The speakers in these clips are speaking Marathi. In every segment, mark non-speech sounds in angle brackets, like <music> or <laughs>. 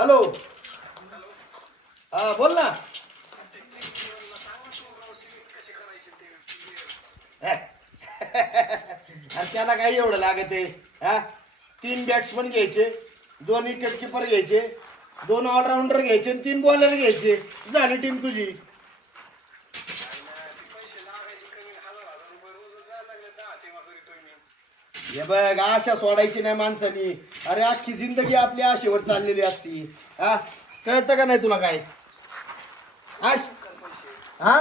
हॅलो. हा बोल ना. अरे त्याला काय एवढं लागत आहे? हा? तीन बॅट्समन घ्यायचे दोन विकेट किपर घ्यायचे दोन ऑलराऊंडर घ्यायचे आणि तीन बॉलर घ्यायचे. झाली टीम तुझी. हे बघ आशा सोडायची नाही माणसानी. अरे अख्खी जिंदगी आपली आशेवर चाललेली असती. हा? कळतं का नाही तुला काय? आश हा?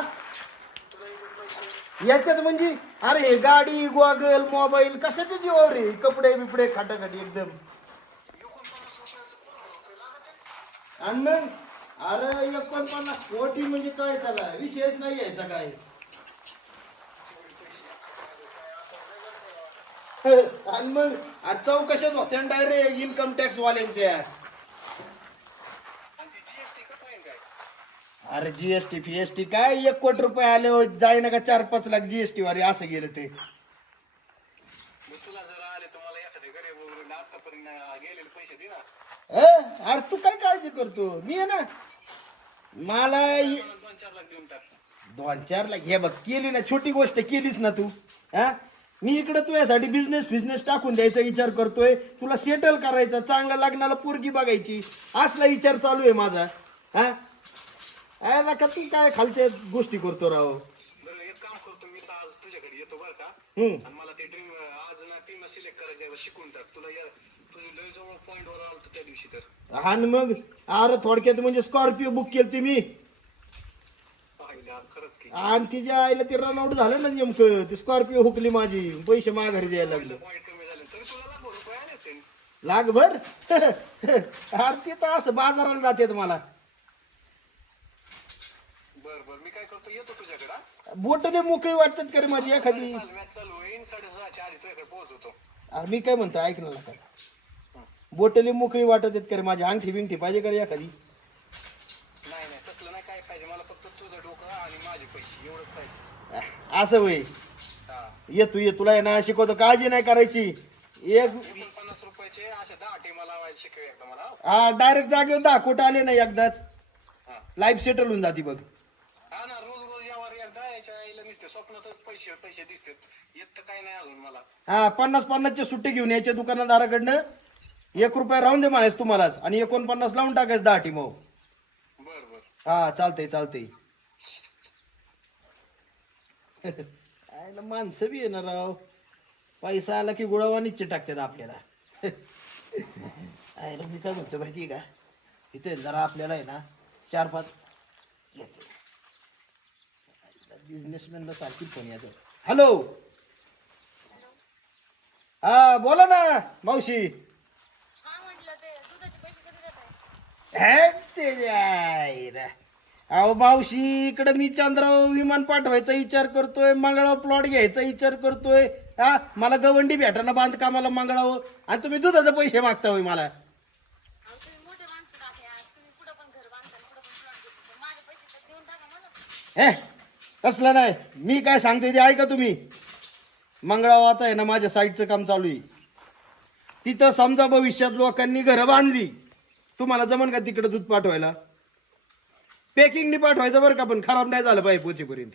याच्यात म्हणजे अरे गाडी गॉगल मोबाईल कशाचे जीवावर रे कपडे बिपडे खाटाखाटी एकदम. आणि मग अरे एकोणपन्नास कोटी म्हणजे काय त्याला? विषयच नाही यायचा काय. आणि मग अरे चौकशाच होत्या डायरेक्ट इन्कम टॅक्स वाल्यांच्या अरे जीएसटी फीएसटी काय? एक कोटी रुपये आले हो जाई ना का चार पाच लाख जीएसटी वाले असं गेलं ते. अ? अरे तू काय काळजी करतो? मी आहे ना मला ये- दोन चार लाख हे बघ केली ना छोटी गोष्ट केलीस ना तू हा मी इकडे तुझ्यासाठी बिझनेस बिझनेस टाकून द्यायचा विचार करतोय. तुला सेटल करायचं चांगल्या लग्नाला पोरगी बघायची. असला विचार चालू आहे माझा. हा? अरे का तू काय खालच्या गोष्टी करतो राव? बरं एक काम करतो मी तर आज तुझ्याकडे येतो बरं का? हम्म. आणि मला ते ड्रीम आज ना टीम सिलेक्ट करायचं शिकून टाक. तुला या तुझी लय जवळ पॉईंट वर आलं त्या दिवशी तर. आणि मग? अरे थोडक्यात म्हणजे स्कॉर्पिओ बुक केली ती मी पाहिलं आज खरंच की आणि तिच्या आईला ते रनआउट झालं ना नेमकं. ती स्कॉर्पिओ हुकली माझी. पैसे माघारी द्यायला लागले. लागभर? <laughs> अरे ते तर असं बाजाराला जातात मला. बोटले मोकळी वाटतात का रे माझी एखादी? अरे मी काय म्हणतो ऐक ना बोटले मोकळी वाटत आहेत का रे माझी? अंगठी बिंगठी पाहिजे का रे एखादी नाही नाही तसलं नाही काय पाहिजे. मला फक्त तुझं डोकं आणि माझे पैसे एवढंच पाहिजे. अह, असं वय हा. ये तू ये. तुला आहे ना शिकवतो. काळजी नाही करायची. एक एकोणपन्नास रुपयाचे अशा दहा टीमा लावायला शिकव एकदा मला. हा? हा डायरेक्ट जागेवर दहा कोट आले ना एकदाच. हा. लाईफ सेटल होऊन जाते बघ. हा ना रोज रोज यावर एकदा याच्या आईला नुसते. स्वप्नातच पैसे पैसे दिसतात येत तर काही नाही अजून मला. हा पन्नास पन्नासचे सुट्टे घेऊन यायचे दुकानदाराकडनं. एक रुपया राहून दे म्हणायचं तुम्हालाच. आणि एकोणपन्नास लावून टाकायचं दहा टीम बर बर हा चालतंय चालतंय. आयला माणसं बी येणार राव. पैसा आला की गुळावानीच टाकतात आपल्याला. आयला मी काय म्हणतो माहिती का? इथे जरा आपल्याला आहे ना चार पाच येतो बिझनेसमॅनला सारखी फोन येतो. हॅलो हा बोला ना मावशी. हा? ते. अहो मावशी इकडे मी चंद्राव विमान पाठवायचा विचार करतोय मंगळावर प्लॉट घ्यायचा विचार करतोय. हा मला गवंडी भेटाना बांधकामाला मंगळावर. आणि तुम्ही दुधाचे पैसे मागता होय मला. हे तसलं नाही. मी काय सांगतोय ते ऐका तुम्ही. मंगळावर आता आहे ना माझ्या साईडचं काम चालू आहे. तिथं समजा भविष्यात लोकांनी घरं बांधली. तुम्हाला जमन का तिकडं दूध पाठवायला? पॅकिंगनी पाठवायचं बरं का पण खराब नाही झालं पाहिजे पोचेपर्यंत.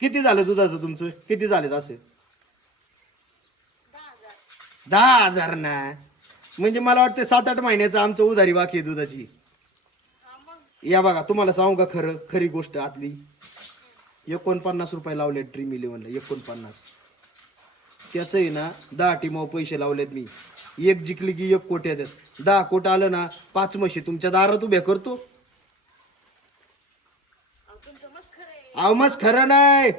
किती झालं दुधाचं तुमचं? किती झाले असे? दहा हजार. ना? म्हणजे मला वाटतं सात आठ महिन्याचं आमचं उधारी बाकी आहे दुधाची. या बघा तुम्हाला सांगू का खरं? खरी गोष्ट आतली. एकोणपन्नास रुपये लावले ड्रीम इलेव्हनला एकोणपन्नास. त्याचं आहे ना दहा टीमावर पैसे लावलेत मी. एक जिंकली की एक कोट येतात दहा कोट आलं ना पाच म्हशी तुमच्या दारात उभ्या करतो. अहो खरं खरं नाही.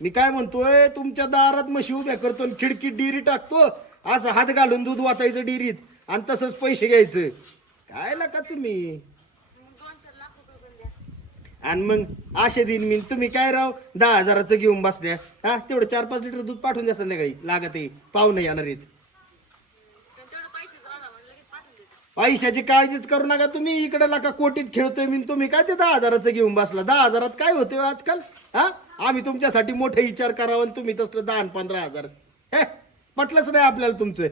मी काय म्हणतोय तुमच्या दारात म्हशी उभ्या करतो आणि खिडकीत डिरी टाकतो. असं हात घालून दूध वाचायचं डिरीत आणि तसंच पैसे घ्यायचं. काय का तुम्ही मग दोन चार लाख रुपये पण द्या आणि मग असे देईन मी तुम्ही काय राव? दहा हजाराचं घेऊन बसल्या. हा? तेवढं चार पाच लिटर दूध पाठवून द्या संध्याकाळी. लागत आहे पाहुणे येणार आहेत पैशाची काळजीच करू नका तुम्ही. इकडे लाका कोटीत खेळतोय मी तुम्ही. काय ते दहा हजाराचं घेऊन बसला? दहा हजारात काय होते हो आजकाल? हा? आम्ही तुमच्यासाठी मोठे विचार करावा आणि तुम्ही तसलं दहा आणि पंधरा हजार. हे पटलंच नाही आपल्याला तुमचं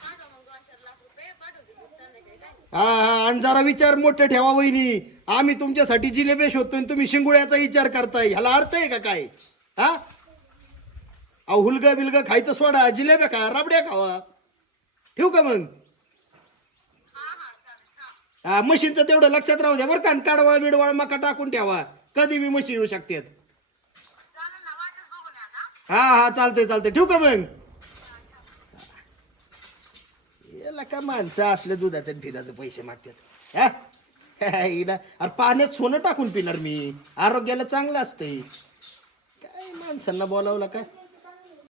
पाठव मग दोन चार लाख रुपये पाठवते मग संध्याकाळी काय हा हा आणि जरा विचार मोठे ठेवा वहिनी. आम्ही तुमच्यासाठी जिलेबे शोधतोय आणि तुम्ही शिंगुळ्याचा विचार करताय. ह्याला अर्थ आहे का काय? हा? अहो हुलग बिलग खायचं सोडा. जिलेबे खा राबड्या खावा. ठेवू का मग? हा मशीनचं तेवढं लक्षात राहू द्या बरं का आणि काडवळ बिडवळ मका टाकून ठेवा. कधी बी मशीन येऊ ना हा हा चालतंय चालतंय. ठेवू का मग? त्याला का माणसं असलं दुधाचं आणि फिदाचं पैसे मागतात? हा? <laughs> हिला अरे पाण्यात सोनं टाकून पिणार मी. आरोग्याला चांगलं असतंय. काय माणसांना बोलावलं काय